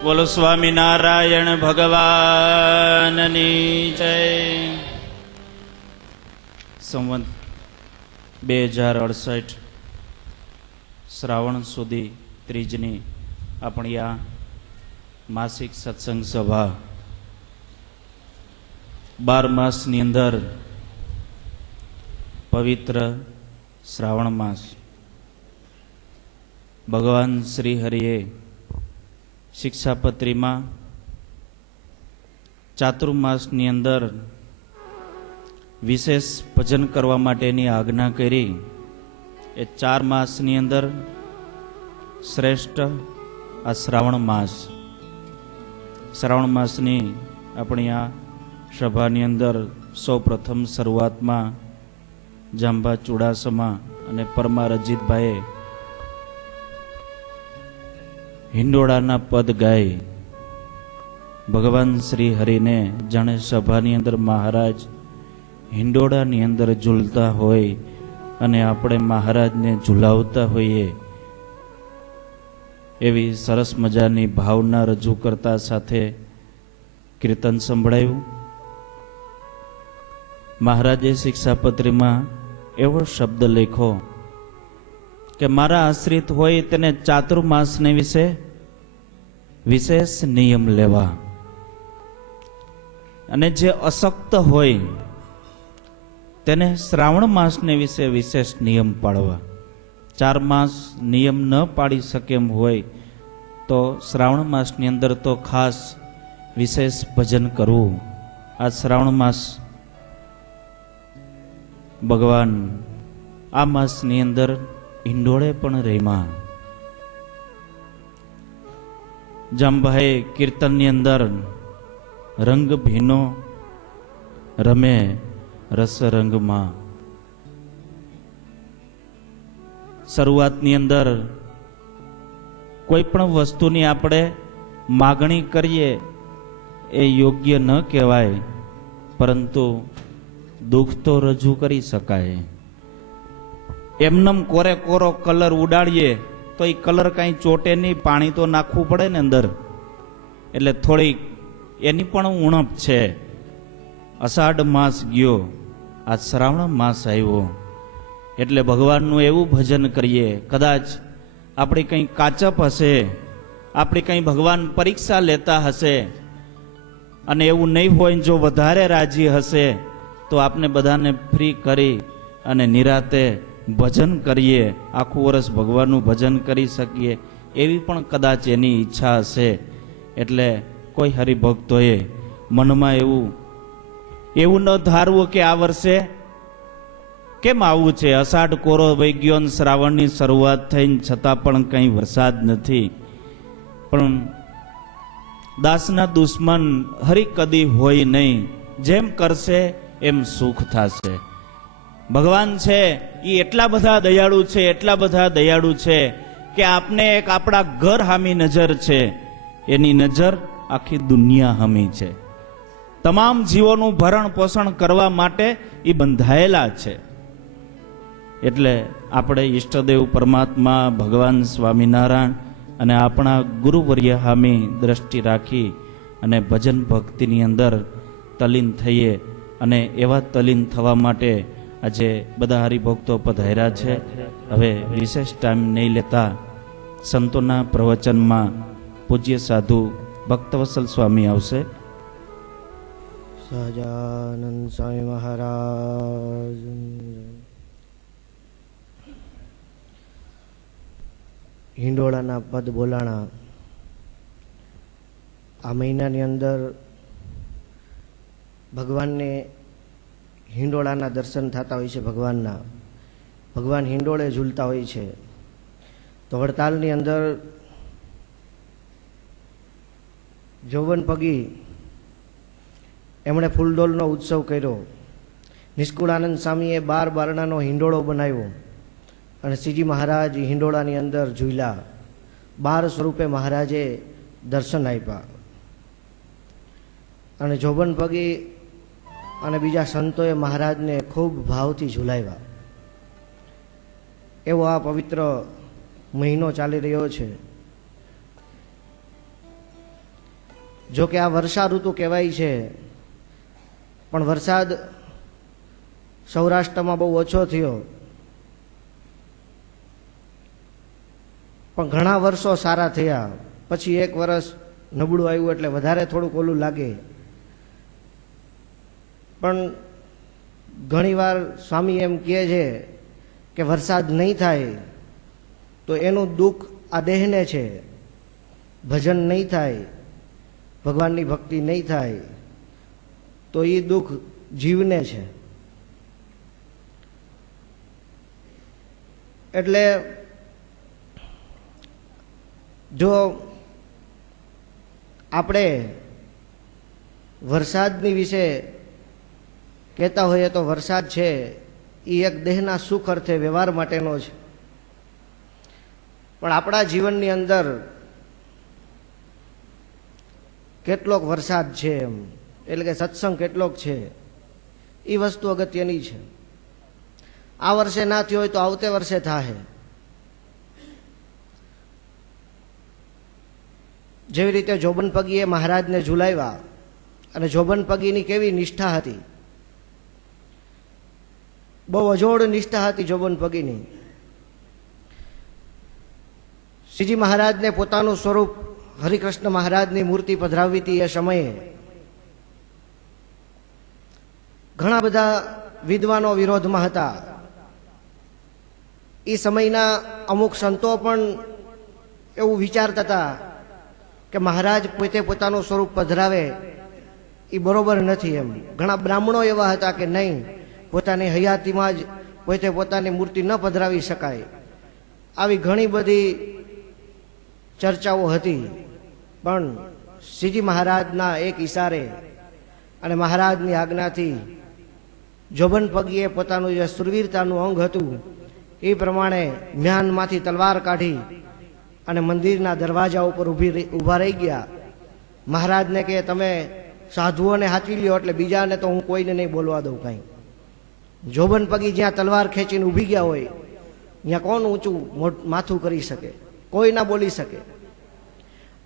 બોલો સ્વામિનારાયણ ભગવાનની જય. સંવત 2068 શ્રાવણ સુધી ત્રીજની આપણી આ માસિક સત્સંગ સભા 12 માસની અંદર પવિત્ર શ્રાવણ માસ ભગવાન શ્રી હરિએ શિક્ષાપત્રીમાં ચાતુર્માસની અંદર વિશેષ ભજન કરવા માટેની આજ્ઞા કરી. એ 4 માસની અંદર શ્રેષ્ઠ આ શ્રાવણ માસની આપણી આ સભાની અંદર સૌ પ્રથમ શરૂઆતમાં જાંબા ચુડાસમા અને પરમાર અજીતભાઈએ હિંડોળાના પદ ગાય ભગવાન શ્રી હરિને જાણે સભાની અંદર મહારાજ હિંડોળાની અંદર ઝૂલતા હોય અને આપણે મહારાજને ઝૂલાવતા હોઈએ એવી સરસ મજાની ભાવના રજૂ કરતા સાથે કીર્તન સંભળાયું. મહારાજે શિક્ષાપત્રીમાં એવો શબ્દ લખ્યો કે મારા આશ્રિત હોય તેને ચાતુર્માસને વિશે વિશેષ નિયમ લેવા, અને જે અશક્ત હોય તેને શ્રાવણ માસને વિશે વિશેષ નિયમ પાડવા. 4 માસ નિયમ ન પાડી શકે એમ હોય તો શ્રાવણ માસની અંદર તો ખાસ વિશેષ ભજન કરવું. આ શ્રાવણ માસ ભગવાન આ માસની અંદર હિંડોળે પણ રમ્યા. જાંબાએ કીર્તનની અંદર રંગ ભીનો રમે રસ રંગમાં. શરૂઆતની અંદર કોઈ પણ વસ્તુની આપણે માગણી કરીએ એ યોગ્ય ન કહેવાય, પરંતુ દુઃખ તો રજૂ કરી શકાય. એમનેમ કોરે કોરો કલર ઉડાડીએ તો એ કલર કાંઈ ચોટે નહીં, પાણી તો નાખવું પડે ને અંદર, એટલે થોડીક એની પણ ઉણપ છે. અષાઢ માસ ગયો, આ શ્રાવણ માસ આવ્યો એટલે ભગવાનનું એવું ભજન કરીએ. કદાચ આપણી કંઈ કાચપ હશે, આપણી કંઈ ભગવાન પરીક્ષા લેતા હશે, અને એવું નહીં હોય જો વધારે રાજી હશે તો આપને બધાને ફ્રી કરી અને નિરાતે ભજન કરીએ, આખું વર્ષ ભગવાનનું ભજન કરી શકીએ એવી પણ કદાચ એની ઈચ્છા હશે. એટલે કોઈ હરિભક્તોએ મનમાં એવું ન ધારવું કે આ વર્ષે કેમ આવું છે, અષાઢ કોરો વહી ગયો ને શ્રાવણની શરૂઆત થઈને છતાં પણ કંઈ વરસાદ નથી. પણ દાસના દુશ્મન હરિ કદી હોય નહીં, જેમ કરશે એમ સુખ થશે. ભગવાન છે એ એટલા બધા દયાળુ છે કે આપને એક આપણા ઘર હામી નજર છે, એની નજર આખી દુનિયા હામી છે. તમામ જીવોનું ભરણ પોષણ કરવા માટે એ બંધાયેલા છે. એટલે આપણે ઈષ્ટદેવ પરમાત્મા ભગવાન સ્વામિનારાયણ અને આપણા ગુરુવર્ય હામી દ્રષ્ટિ રાખી અને ભજન ભક્તિની અંદર તલીન થઈએ. અને એવા તલીન થવા માટે આજે બધા હરિભક્તો પધાર્યા છે. હવે વિશેષ ટાઈમ નહીં લેતા સંતોના પ્રવચનમાં પૂજ્ય સાધુ ભક્તવત્સલ સ્વામી આવશે. સહજાનંદ સ્વામી મહારાજ. હિંડોળાના પદ બોલાણા. આ મહિનાની અંદર ભગવાનને હિંડોળાના દર્શન થતા હોય છે. ભગવાન હિંડોળે ઝૂલતા હોય છે. તો વડતાલની અંદર જોવન પગી એમણે ફૂલડોલનો ઉત્સવ કર્યો. નિષ્કુળાનંદ સ્વામીએ 12 બારણાનો હિંડોળો બનાવ્યો અને શ્રીજી મહારાજ હિંડોળાની અંદર ઝૂલ્યા. 12 સ્વરૂપે મહારાજે દર્શન આપ્યા. અને જોબન પગી અને બીજા સંતોએ મહારાજને ખૂબ ભાવથી ઝુલાવ્યા. એવો આ પવિત્ર મહિનો ચાલી રહ્યો છે. જો કે આ વર્ષા ઋતુ કહેવાય છે, પણ વરસાદ સૌરાષ્ટ્રમાં બહુ ઓછો થયો, પણ ઘણા વર્ષો સારા થયા. પછી એક વર્ષ નબળું આવ્યું એટલે વધારે થોડુંક ઓલું લાગે. પણ ઘણીવાર સ્વામી એમ કહે છે કે વરસાદ નહીં થાય તો એનું દુઃખ આ દેહને છે, ભજન નહીં થાય, ભગવાનની ભક્તિ નહીં થાય તો એ દુઃખ જીવને છે. એટલે જો આપણે વરસાદની વિશે કહેતા હોઈએ તો વરસાદ છે એ એક દેહના સુખ અર્થે વ્યવહાર માટેનો છે. પણ આપણા જીવનની અંદર કેટલોક વરસાદ છે, એમ એટલે કે સત્સંગ કેટલોક છે, એ વસ્તુ અગત્યની છે. આ વર્ષે ના થયો હોય તો આવતે વર્ષે થાય. જેવી રીતે જોબન પગીએ મહારાજને ઝુલાવ્યા અને જોબન પગીની કેવી નિષ્ઠા હતી, બહુ અજોડ નિષ્ઠા હતી જોબન પગીની. શ્રીજી મહારાજને પોતાનું સ્વરૂપ હરિકૃષ્ણ મહારાજની મૂર્તિ પધરાવી હતી એ સમયે ઘણા બધા વિદ્વાનો વિરોધમાં હતા. એ સમયના અમુક સંતો પણ એવું વિચારતા હતા કે મહારાજ પોતે પોતાનું સ્વરૂપ પધરાવે એ બરોબર નથી. એમ ઘણા બ્રાહ્મણો એવા હતા કે નહીં, પોતાની હયાતીમાં જ પોતે પોતાની મૂર્તિ ન પધરાવી શકાય. આવી ઘણી બધી ચર્ચાઓ હતી. પણ શ્રીજી મહારાજના એક ઈશારે અને મહારાજની આજ્ઞાથી જોબન પગીએ પોતાનું જે સુરવીરતાનું અંગ હતું એ પ્રમાણે મ્યાનમાંથી તલવાર કાઢી અને મંદિરના દરવાજા ઉપર ઊભા રહી ગયા. મહારાજને કે તમે સાધુઓને હાચવી લ્યો એટલે બીજાને તો હું કોઈને નહીં બોલવા દઉં કાંઈ. જોબન પગી જ્યાં તલવાર ખેંચીને ઊભી ગયા હોય ત્યાં કોણ ઊંચું માથું કરી શકે, કોઈ ના બોલી શકે.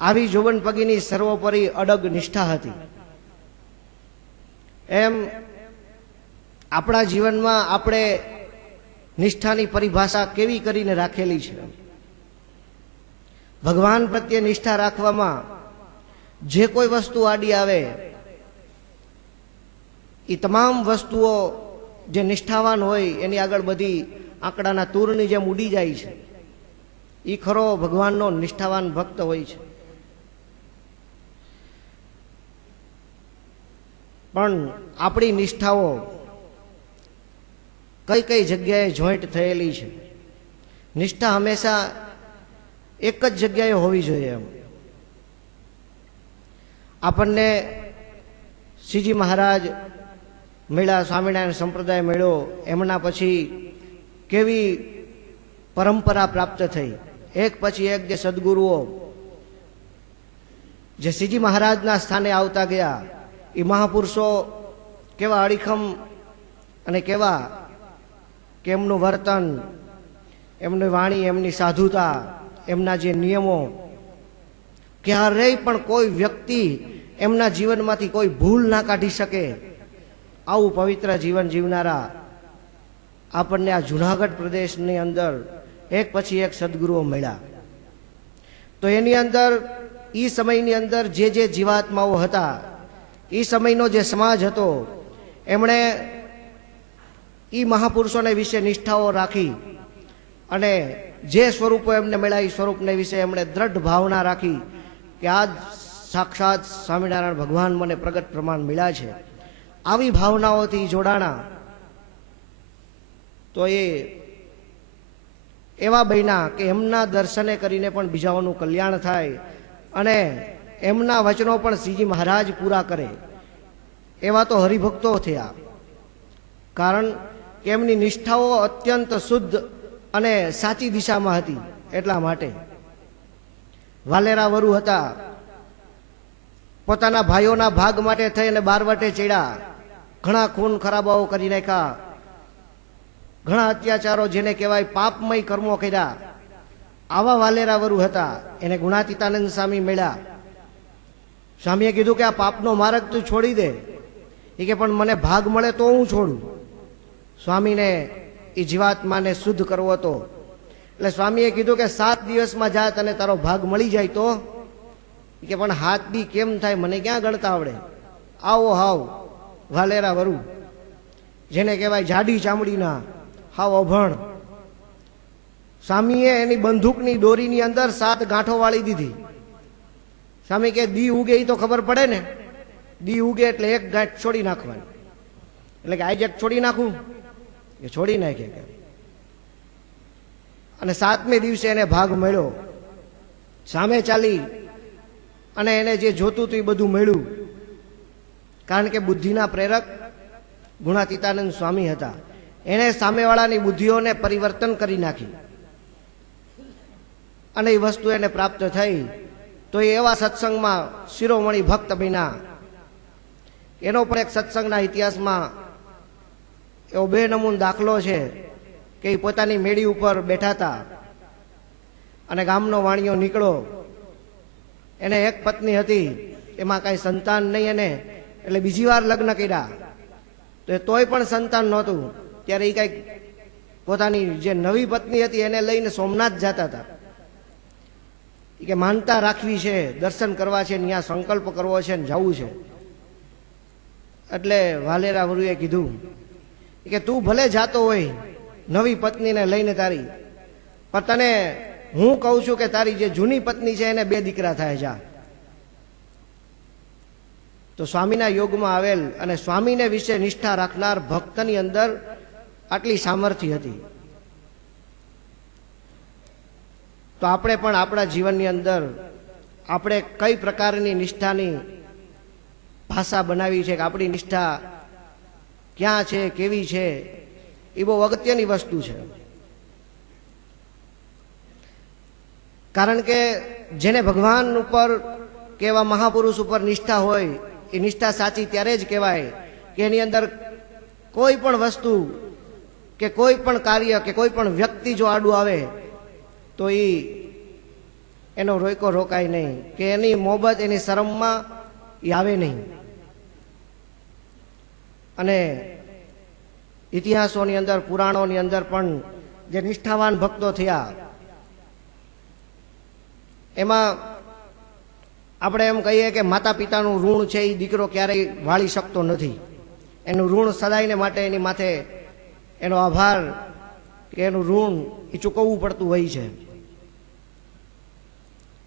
આવી જોબન પગીની સર્વોપરી અડગ નિષ્ઠા હતી. એમ આપણા જીવનમાં આપણે નિષ્ઠાની પરિભાષા કેવી કરીને રાખેલી છે. ભગવાન પ્રત્યે નિષ્ઠા રાખવામાં જે કોઈ વસ્તુ આડી આવે એ તમામ વસ્તુઓ જે નિષ્ઠાવાન હોય એની આગળ બધી આંકડાના તૂરની જેમ ઉડી જાય છે. એ ખરો ભગવાનનો નિષ્ઠાવાન ભક્ત હોય છે. પણ આપણી નિષ્ઠાઓ કઈ કઈ જગ્યાએ જોઈન્ટ થયેલી છે. નિષ્ઠા હંમેશા એક જ જગ્યાએ હોવી જોઈએ. એમ આપણને શ્રીજી મહારાજ મળ્યા, સ્વામિનારાયણ સંપ્રદાય મળ્યો, એમના પછી કેવી પરંપરા પ્રાપ્ત થઈ. એક પછી એક જે સદગુરુઓ જે શ્રીજી મહારાજના સ્થાને આવતા ગયા એ મહાપુરુષો કેવા અડીખમ અને કેવા કે એમનું વર્તન, એમની વાણી, એમની સાધુતા, એમના જે નિયમો, ક્યારેય પણ કોઈ વ્યક્તિ એમના જીવનમાંથી કોઈ ભૂલ ના કાઢી શકે આવું પવિત્ર જીવન જીવનારા આપણને આ જુનાગઢ પ્રદેશની અંદર એક પછી એક સદગુરુઓ મળ્યા. તો એની અંદર એ સમયની અંદર જે જીવાત્માઓ હતા, એ સમયનો જે સમાજ હતો, એમણે એ મહાપુરુષોને વિશે નિષ્ઠાઓ રાખી અને જે સ્વરૂપો એમને મળ્યા એ સ્વરૂપને વિશે એમણે દ્રઢ ભાવના રાખી કે આ સાક્ષાત સ્વામિનારાયણ ભગવાન મને પ્રગટ પ્રમાણ મળ્યા છે. આવી ભાવનાઓથી જોડાણા તો એ એવા બન્યા કે એમના દર્શને કરીને પણ બીજાઓનું કલ્યાણ થાય અને એમના વચનો પણ શ્રીજી મહારાજ પૂરા કરે એવા તો હરિભક્તો થયા. કારણ કે એમની નિષ્ઠાઓ અત્યંત શુદ્ધ અને સાચી દિશામાં હતી. એટલા માટે વાલેરા વરુ હતા, પોતાના ભાઈઓના ભાગ માટે થઈ અને બારવટે ચડ્યા, ઘણા ખૂન ખરાબાઓ કરી નાખ્યા, ઘણા અત્યાચારો જેને કહેવાય પાપમય કર્મો કર્યા. આવા વાલેરા વરુ હતા. એને ગુણાતીતાનંદ સ્વામી મળ્યા. સ્વામીએ કીધું કે આ પાપનો માર્ગ તું છોડી દે. એ કે પણ મને ભાગ મળે તો હું છોડું. સ્વામીને એ જીવાત્માને શુદ્ધ કરવો હતો. એટલે સ્વામીએ કીધું કે 7 દિવસમાં જા તને તારો ભાગ મળી જાય તો. એ કે પણ 7 દી કેમ થાય, મને ક્યાં ગણતા આવડે. આવો હાવ વાલેરા વરુ, જેને કહેવાય જાડી ચામડીના, હાવ અભણ. સ્વામીએ એની બંદૂકની દોરીની અંદર 7 ગાંઠો વાળી દીધી. સ્વામી કે દી ઉગે એ તો ખબર પડે ને, દી ઉગે એટલે એક ગાંઠ છોડી નાખવાની. એટલે કે આજે એક છોડી નાખું, એ છોડી નાખે. અને 7મે દિવસે એને ભાગ મળ્યો. સામે ચાલી અને એને જે જોતું હતું એ બધું મળ્યું. કારણ કે બુદ્ધિના પ્રેરક ગુણાતીતાનંદ સ્વામી હતા. એણે સામેવાળાની બુદ્ધિઓને પરિવર્તન કરી નાખી અને એ વસ્તુ એને પ્રાપ્ત થઈ. તો એ એવા સત્સંગમાં શિરોમણી ભક્ત બન્યા. એનો પણ એક સત્સંગના ઇતિહાસમાં એવો 2 નમૂન દાખલો છે કે એ પોતાની મેળી ઉપર બેઠા હતા અને ગામનો વાણિયો નીકળો. એને એક પત્ની હતી, એમાં કાંઈ સંતાન નહીં એને, એટલે બીજી વાર લગ્ન કર્યા તો તોય પણ સંતાન નહોતું. ત્યારે એ કાંઈક પોતાની જે નવી પત્ની હતી એને લઈને સોમનાથ જતા હતા. કે માનતા રાખવી છે, દર્શન કરવા છે, ત્યાં સંકલ્પ કરવો છે ને જવું છે. એટલે વાલેરા વરુએ કીધું કે તું ભલે જાતો હોય નવી પત્નીને લઈને તારી, પણ તને હું કહું છું કે તારી જે જૂની પત્ની છે એને 2 દીકરા થાય જા. તો સ્વામીના યોગમાં આવેલ અને સ્વામીને વિશે નિષ્ઠા રાખનાર ભક્તની અંદર આટલી સામર્થ્ય હતી. તો આપણે પણ આપણા જીવનની અંદર આપણે કઈ પ્રકારની નિષ્ઠાની ભાષા બનાવી છે, કે આપણી નિષ્ઠા ક્યાં છે, કેવી છે, એ બહુ અગત્યની વસ્તુ છે. કારણ કે જેને ભગવાન ઉપર કે એવા મહાપુરુષ ઉપર નિષ્ઠા હોય, એ નિષ્ઠા સાચી ત્યારે જ કહેવાય કે એની અંદર કોઈ પણ વસ્તુ કે કોઈ પણ કાર્ય કે કોઈ પણ વ્યક્તિ જો આડું આવે તો એનો રોયકો રોકાય નહીં, કે એની મોહબત એની શરમમાં એ આવે નહીં. અને ઇતિહાસોની અંદર, પુરાણોની અંદર પણ જે નિષ્ઠાવાન ભક્તો થયા એમાં આપણે એમ કહીએ કે માતા પિતાનું ઋણ છે એ દીકરો ક્યારેય વાળી શકતો નથી. એનું ઋણ સદાયને માટે એની માથે એનો આભાર કે એનું ઋણ એ ચૂકવવું પડતું હોય છે.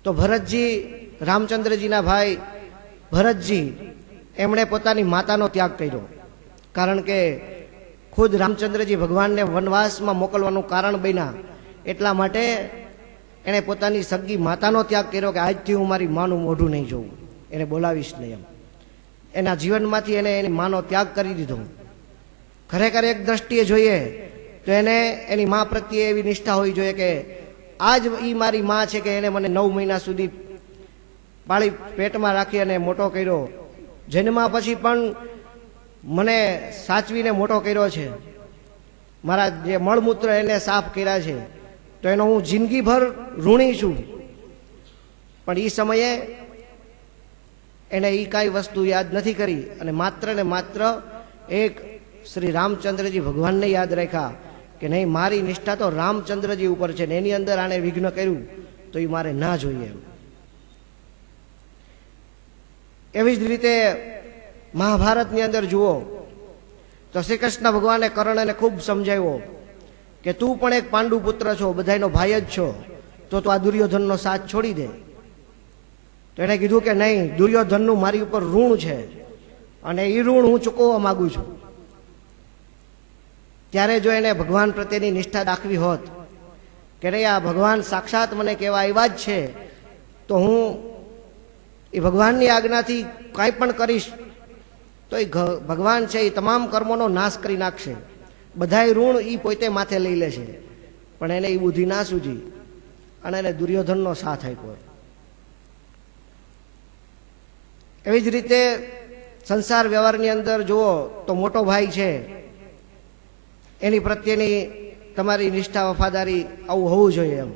તો ભરતજી, રામચંદ્રજીના ભાઈ ભરતજી, એમણે પોતાની માતાનો ત્યાગ કર્યો. કારણ કે ખુદ રામચંદ્રજી ભગવાનને વનવાસમાં મોકલવાનું કારણ બન્યા, એટલા માટે એણે પોતાની સગી માતાનો ત્યાગ કર્યો કે આજથી હું મારી માનું મોઢું નહીં જોઉં, એને બોલાવીશ નહીં એમ. એના જીવનમાંથી એને એની માનો ત્યાગ કરી દીધો. ખરેખર એક દ્રષ્ટિએ જોઈએ તો એને એની મા પ્રત્યે એવી નિષ્ઠા હોવી જોઈએ કે આજ એ મારી મા છે કે એને મને 9 મહિના સુધી પાળી પેટમાં રાખી અને મોટો કર્યો. જન્મા પછી પણ મને સાચવીને મોટો કર્યો છે. મારા જે મળમૂત્ર એને સાફ કર્યા છે, તો એનો હું જિંદગીભર ઋણી છું. પણ એ સમયે એને એ કાંઈ વસ્તુ યાદ નથી કરી અને માત્ર ને માત્ર એક શ્રી રામચંદ્રજી ભગવાનને યાદ રાખ્યા કે નહીં, મારી નિષ્ઠા તો રામચંદ્રજી ઉપર છે ને એની અંદર આને વિઘ્ન કર્યું તો એ મારે ના જોઈએ એમ. એવી જ રીતે મહાભારતની અંદર જુઓ તો શ્રી કૃષ્ણ ભગવાને કર્ણને ખૂબ સમજાવ્યો કે તું પણ એક પાંડુ પુત્ર છો, બધાયનો ભાઈ જ છો, તો તું આ દુર્યોધનનો સાથ છોડી દે. તો એણે કીધું કે નહીં, દુર્યોધનનું મારી ઉપર ઋણ છે અને એ ઋણ હું ચૂકવવા માગું છું. ત્યારે જો એને ભગવાન પ્રત્યેની નિષ્ઠા દાખવી હોત કે નહીં, આ ભગવાન સાક્ષાત મને કહેવા આવ્યા જ છે, તો હું એ ભગવાનની આજ્ઞાથી કાંઈ પણ કરીશ તો એ ભગવાન છે એ તમામ કર્મોનો નાશ કરી નાખશે. બધાય ઋણ એ પોતે માથે લઈ લે છે. પણ એને એ બુદ્ધિ ના સૂજી અને એને દુર્યોધનનો સાથ આપ્યો. એવી જ રીતે સંસાર વ્યવહારની અંદર જુઓ તો મોટો ભાઈ છે, એની પ્રત્યેની તમારી નિષ્ઠા, વફાદારી આવું હોવું જોઈએ એમ.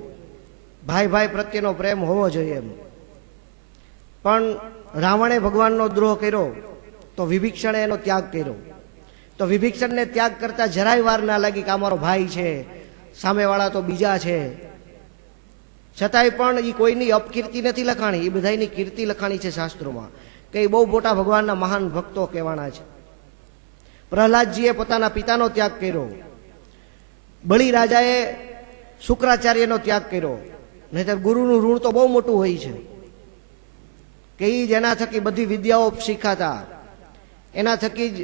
ભાઈ ભાઈ પ્રત્યેનો પ્રેમ હોવો જોઈએ એમ. પણ રાવણે ભગવાનનો દ્રોહ કર્યો તો વિભીષણે એનો ત્યાગ કર્યો. તો વિભીષણને ત્યાગ કરતા જરાય વાર ના લાગી કે અમારો ભાઈ છે, સામેવાળા તો બીજા છે. છતાંય પણ એ કોઈની અપકીર્તિ નથી લખાણી, એ બધાની કીર્તિ લખાણી છે શાસ્ત્રોમાં કે એ બહુ મોટા ભગવાનના મહાન ભક્તો કહેવાના છે. પ્રહલાદજીએ પોતાના પિતાનો ત્યાગ કર્યો, બળી રાજાએ શુક્રાચાર્યનો ત્યાગ કર્યો. નહીંતર ગુરુનું ઋણ તો બહુ મોટું હોય છે કે એ જેના થકી બધી વિદ્યાઓ શીખાતા, એના થકી જ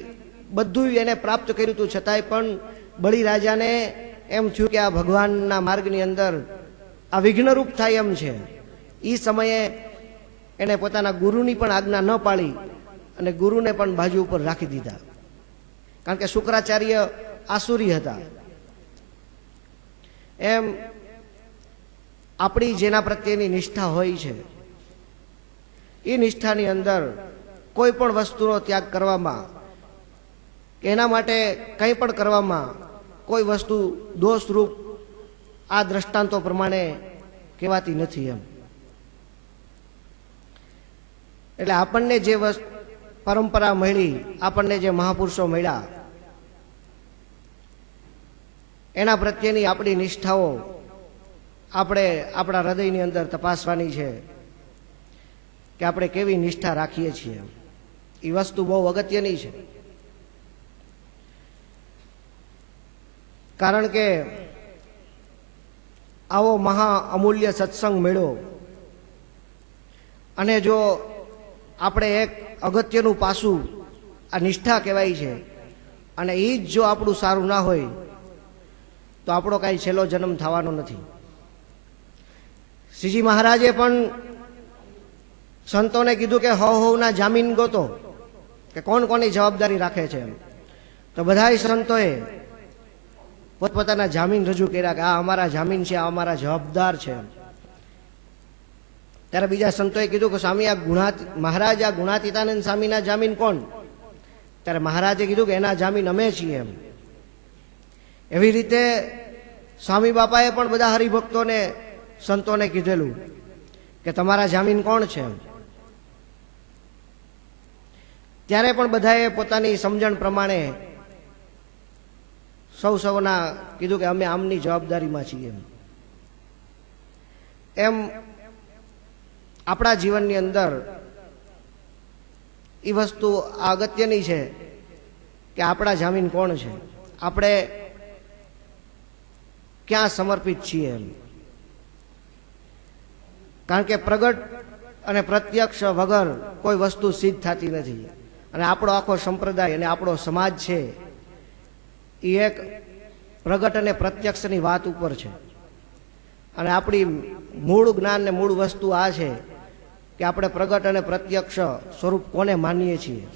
બધું એને પ્રાપ્ત કર્યું હતું. છતાંય પણ બળી રાજાને એમ થયું કે આ ભગવાનના માર્ગની અંદર આ વિઘ્નરૂપ થાય એમ છે. એ સમયે એને પોતાના ગુરુની પણ આજ્ઞા ન પાળી અને ગુરુને પણ બાજુ ઉપર રાખી દીધા, કારણ કે શુક્રાચાર્ય આસુરી હતા. એમ આપણી જેના પ્રત્યેની નિષ્ઠા હોય છે એ નિષ્ઠાની અંદર કોઈ પણ વસ્તુનો ત્યાગ કરવામાં કે એના માટે કંઈ પણ કરવામાં કોઈ વસ્તુ દોષરૂપ આ દ્રષ્ટાંતો પ્રમાણે કહેવાતી નથી. એમ એટલે આપણને જે પરંપરા મળી, આપણને જે મહાપુરુષો મળ્યા, એના પ્રત્યેની આપણી નિષ્ઠાઓ આપણે આપણા હૃદયની અંદર તપાસવાની છે કે આપણે કેવી નિષ્ઠા રાખીએ છીએ. એ વસ્તુ બહુ અગત્યની છે, કારણ કે આવો મહા અમૂલ્ય સત્સંગ મળ્યો અને જો આપણે એક અગત્યનું પાસું આ નિષ્ઠા કહેવાય છે અને એ જ જો આપણું સારું ના હોય તો આપણો કાંઈ છેલ્લો જન્મ થવાનો નથી. શ્રીજી મહારાજે પણ સંતોને કીધું કે હોના જામીન ગોતો કે કોણ કોની જવાબદારી રાખે છે. તો બધાય સંતોએ પોતપોતાના જામીન રજૂ કર્યા કે આ અમારા જામીન છે, આ અમારા જવાબદાર છે. ત્યારે બીજા સંતોએ કીધું કે સ્વામી આ મહારાજ આ ગુણાતીતાનંદ સ્વામીના જામીન કોણ? ત્યારે મહારાજે કીધું કે એના જામીન અમે છીએ. એવી રીતે સ્વામી બાપાએ પણ બધા હરિભક્તોને સંતોને કીધેલું કે તમારા જામીન કોણ છે. ત્યારે પણ બધાએ પોતાની સમજણ પ્રમાણે સૌના કીધું કે અમે આમની જવાબદારીમાં છીએ. એમ આપણા જીવનની અંદર એ વસ્તુ અગત્યની છે કે આપણા જામીન કોણ છે, આપણે ક્યાં સમર્પિત છીએ. કારણ કે પ્રગટ અને પ્રત્યક્ષ વગર કોઈ વસ્તુ સિદ્ધ થતી નથી. અને આપણો આખો સંપ્રદાય અને આપણો સમાજ છે એ એક પ્રગટ અને પ્રત્યક્ષની વાત ઉપર છે. અને આપણી મૂળ જ્ઞાન ને મૂળ વસ્તુ આ છે કે આપણે પ્રગટ અને પ્રત્યક્ષ સ્વરૂપ કોને માનીએ છીએ.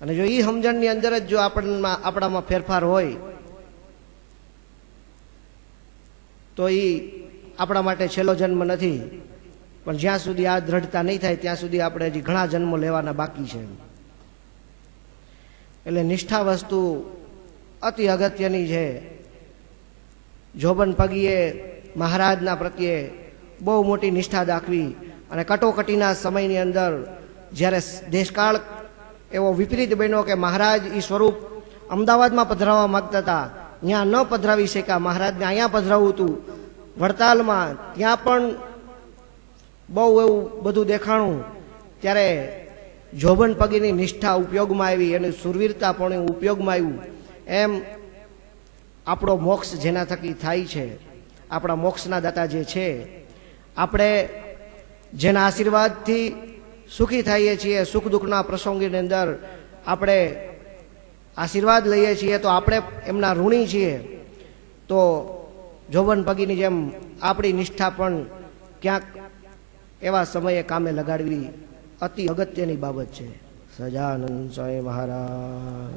અને જો એ સમજણની અંદર જ જો આપણામાં ફેરફાર હોય તો એ આપણા માટે છેલ્લો જન્મ નથી. પણ જ્યાં સુધી આ દ્રઢતા નહીં થાય ત્યાં સુધી આપણે હજી ઘણા જન્મો લેવાના બાકી છે. એટલે નિષ્ઠા વસ્તુ અતિ અગત્યની છે. જોબન પગીએ મહારાજના પ્રત્યે બહુ મોટી નિષ્ઠા દાખવી અને કટોકટીના સમયની અંદર જ્યારે દેશકાળ એવો વિપરીત બન્યો કે મહારાજ એ સ્વરૂપ અમદાવાદમાં પધરાવવા માગતા હતા, ત્યાં ન પધરાવી શક્યા, મહારાજને અહીંયા પધરાવવું હતું વડતાલમાં, ત્યાં પણ બહુ એવું બધું દેખાણું. ત્યારે જોબન પગીની નિષ્ઠા ઉપયોગમાં આવી, એની સુરવીરતા પણ ઉપયોગમાં આવ્યું. એમ આપણો મોક્ષ જેના થકી થાય છે, આપણા મોક્ષના દાતા જે છે, આપણે જેના આશીર્વાદથી સુખી થઈએ છીએ, સુખ દુઃખના પ્રસંગોની અંદર આપણે આશીર્વાદ લઈએ છીએ, તો આપણે એમના ઋણી છીએ. તો જોબન પગીની જેમ આપણી નિષ્ઠા પણ ક્યાંક એવા સમયે કામે લગાડવી અતિ અગત્યની બાબત છે. સજાનંદ સ્વામી મહારાજ.